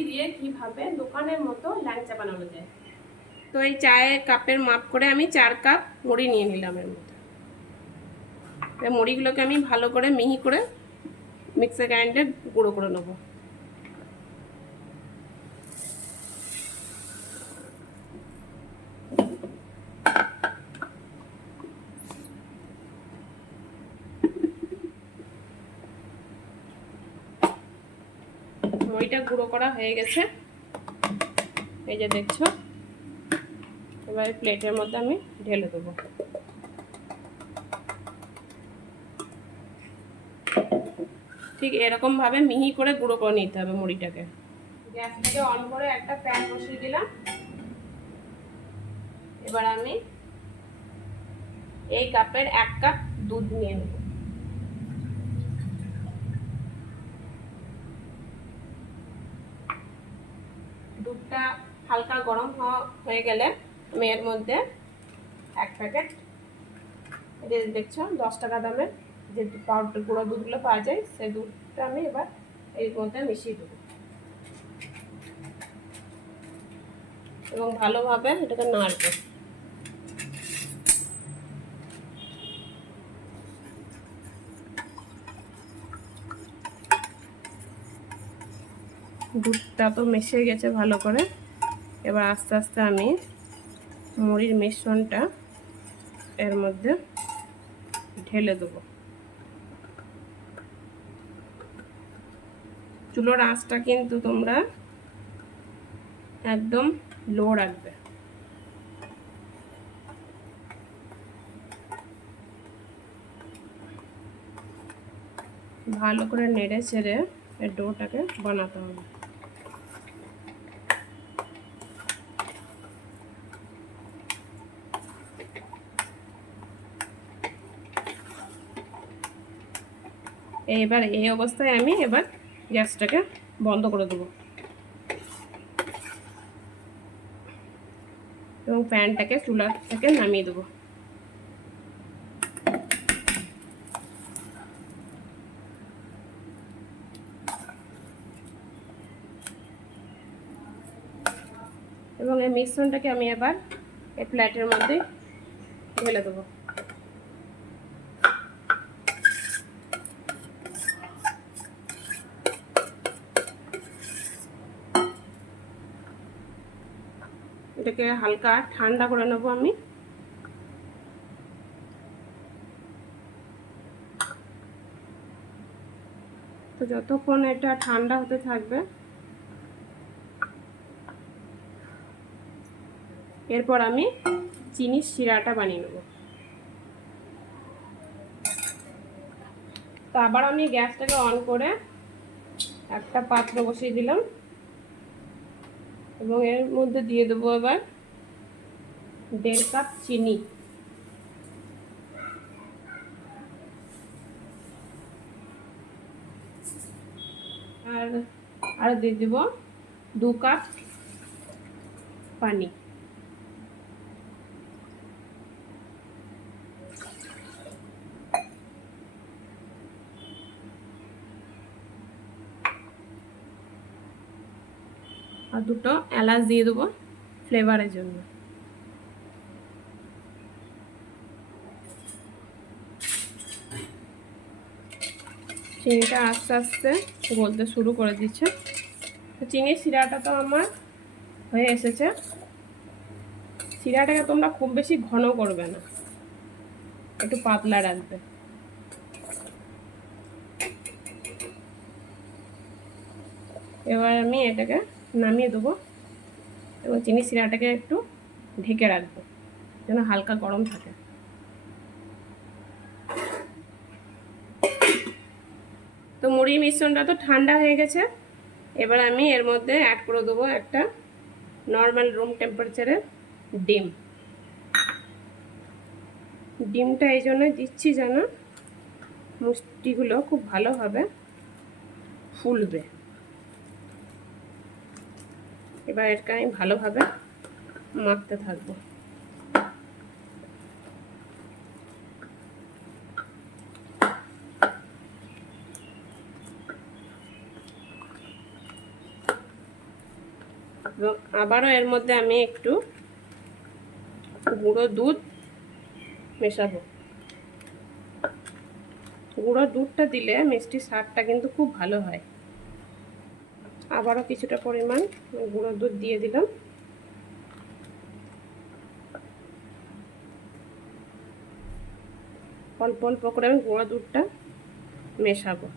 মুড়ি দিয়ে কিভাবে দোকানের মতো ল্যাংচা বানানো যায়। তো এই চায়ের কাপের মাপ করে আমি 4 কাপ মুড়ি নিয়ে নিলাম। এর মধ্যে এই মুড়িগুলোকে আমি ভালো করে মিহি করে মিক্সার গ্রাইন্ডারে গুঁড়ো করে নেব। মুড়িটা গুঁড়ো করা হয়ে গেছে, এই যে দেখছো। এবার প্লেটের মধ্যে আমি ঢেলে দেবো। ঠিক এরকম ভাবে মিহি করে গুঁড়ো করে নিতে হবে মুড়িটাকে। গ্যাসটাকে অন করে একটা প্যান বসিয়ে দিলাম। এবার আমি এই কাপের 1 কাপ দুধ নিয়ে নেব। দুধটা হালকা গরম হয়ে গেলে আমি এর মধ্যে 1 প্যাকেট, এটা দেখছো 10 টাকা দামের যে পাউডার গুঁড়ো দুধগুলো পাওয়া যায়, সেই দুধটা আমি এবার এর মধ্যে মিশিয়ে দেবো এবং ভালোভাবে এটাকে নাড়বো। দুধটা তো মিশে গেছে ভালো করে। এবার আস্তে আস্তে আমি মুড়ির মিশ্রণটা এর মধ্যে ঢেলে দেবো। চুলোর আঁচটা কিন্তু তোমরা একদম লো রাখবে। ভালো করে নেড়ে চেড়ে এর ডোটাকে বানাতে হবে। এবার এই অবস্থায় আমি এবার গ্যাসটাকে বন্ধ করে দেবো এবং প্যানটাকে চুলা থেকে নামিয়ে দেবো। এবং এই মিশ্রণটাকে আমি এবার এই প্লেটের মধ্যে ঢেলে দেবো। এটাকে হালকা ঠান্ডা করে নেব আমি। তো যতক্ষণ এটা ঠান্ডা হতে থাকবে, এরপর আমি চিনির শিরাটা বানিয়ে নেব। তো আবার আমি গ্যাসটাকে অন করে একটা পাত্র বসিয়ে দিলাম এবং এর মধ্যে দিয়ে দেবো এবার 1.5 কাপ চিনি। আর দিয়ে দেব 2 কাপ পানি। আর 2টো এলাচ দিয়ে দেবো ফ্লেভারের জন্য। চিনিটা আস্তে আস্তে গলতে শুরু করে দিচ্ছে। চিনির শিরাটা তো আমার হয়ে এসেছে। শিরাটাকে তোমরা খুব বেশি ঘন করবে না, একটু পাতলা রাখবে। এবার আমি এটাকে নামিয়ে দেবো এবং চিনি শিরাটাকে একটু ঢেকে রাখবো যেন হালকা গরম থাকে। তো মুড়ি মিশ্রণটা তো ঠান্ডা হয়ে গেছে। এবার আমি এর মধ্যে অ্যাড করে দেবো একটা নর্মাল রুম টেম্পারেচারের ডিম। ডিমটা এই জন্য দিচ্ছি যেন মিষ্টিগুলো খুব ভালোভাবে ফুলবে। এবার এটাকে আমি ভালোভাবে মাখতে থাকবো। এবং আবারও এর মধ্যে আমি একটু গুঁড়ো দুধ মেশাবো। গুঁড়ো দুধটা দিলে মিষ্টির স্বাদটা কিন্তু খুব ভালো হয়। আবারও কিছুটা পরিমাণ গুঁড়ো দুধ দিয়ে দিলাম। অল্প অল্প করে আমি গুঁড়ো দুধটা মেশাবো।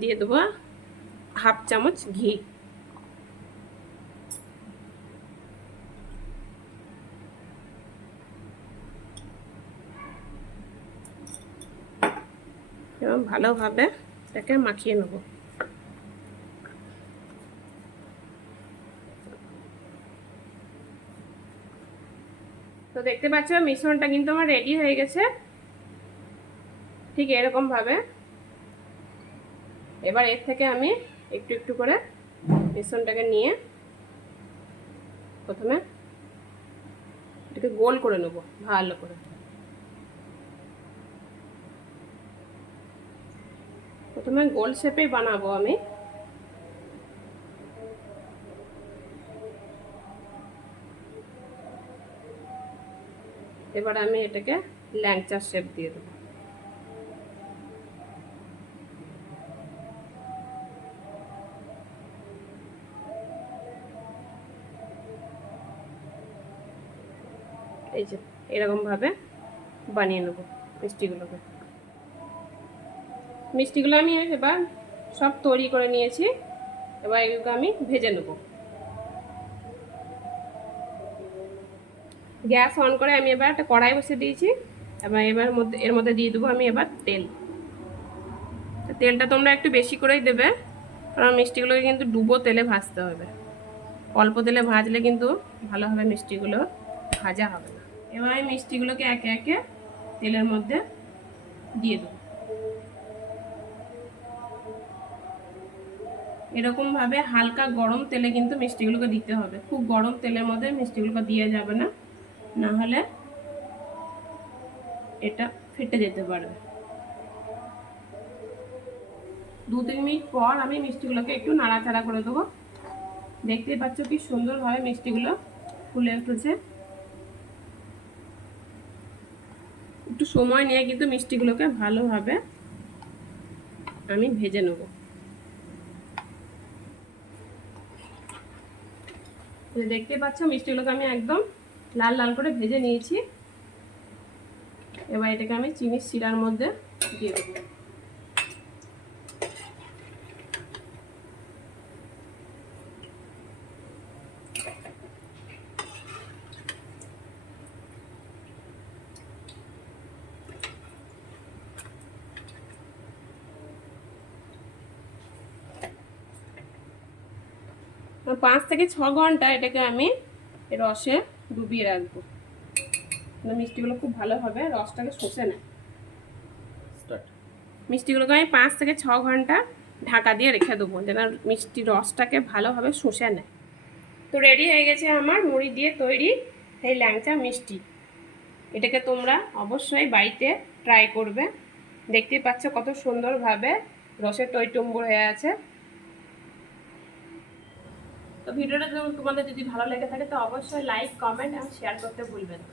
দিয়ে দেবো হাফ চামচ ঘি। এবং ভালোভাবে এটাকে মাখিয়ে নেব। তো দেখতে পাচ্ছ মিশ্রণটা কিন্তু আমার রেডি হয়ে গেছে, ঠিক এরকম ভাবে। এবার এর থেকে আমি একটু একটু করে মিশ্রণটাকে নিয়ে প্রথমে এটাকে গোল করে নেব ভালো করে। প্রথমে গোল শেপে বানাবো আমি। এবার আমি এটাকে ল্যাংচা শেপ দিয়ে দেবো। এই যে এরকম ভাবে বানিয়ে নেব মিষ্টিগুলোকে। মিষ্টিগুলো আমি এবার সব তৈরি করে নিয়েছি। এবার এগুলোকে আমি ভেজে নেব। গ্যাস অন করে আমি এবার একটা কড়াই বসিয়ে দিয়েছি। এর মধ্যে দিয়ে দেবো আমি এবার তেল। তেলটা তোমরা একটু বেশি করেই দেবে, কারণ মিষ্টিগুলোকে কিন্তু ডুবো তেলে ভাজতে হবে। অল্প তেলে ভাজলে কিন্তু ভালোভাবে মিষ্টিগুলো ভাজা হবে না। এবার আমি মিষ্টিগুলোকে একে একে তেলের মধ্যে দিয়ে দেবো। এরকম ভাবে হালকা গরম তেলে কিন্তু মিষ্টিগুলোকে দিতে হবে। খুব গরম তেলের মধ্যে মিষ্টিগুলোকে দিয়ে যাবে না, না হলে এটা ফেটে যেতে পারে। 2-3 মিনিট পর আমি মিষ্টিগুলোকে একটু নাড়াচাড়া করে দেবো। দেখতেই পাচ্ছ কি সুন্দরভাবে মিষ্টিগুলো ফুলে উঠেছে। একটু সময় নিয়ে কিন্তু মিষ্টিগুলোকে ভালোভাবে আমি ভেজে নেব। দেখতে পাচ্ছ মিষ্টিগুলোকে আমি একদম লাল লাল করে ভেজে নিয়েছি। এবার এটাকে আমি চিনির শিরার মধ্যে দিয়ে দেবো। আর 5 থেকে 6 ঘন্টা এটাকে আমি রসে ডুবিয়ে রাখবো। মিষ্টিগুলো খুব ভালোভাবে রসটাকে শুষে নেয়। মিষ্টিগুলোকে আমি 5 থেকে 6 ঘন্টা ঢাকা দিয়ে রেখে দেবো, যেন মিষ্টি রসটাকে ভালোভাবে শুষে নেয়। তো রেডি হয়ে গেছে আমার মুড়ি দিয়ে তৈরি এই ল্যাংচা মিষ্টি। এটাকে তোমরা অবশ্যই বাড়িতে ট্রাই করবে। দেখতেই পাচ্ছ কত সুন্দরভাবে রসের টইটুম্বুর হয়ে আছে। তো ভিডিওটা তোমাদের যদি ভালো লেগে থাকে তো অবশ্যই লাইক, কমেন্ট এবং শেয়ার করতে ভুলবেন না।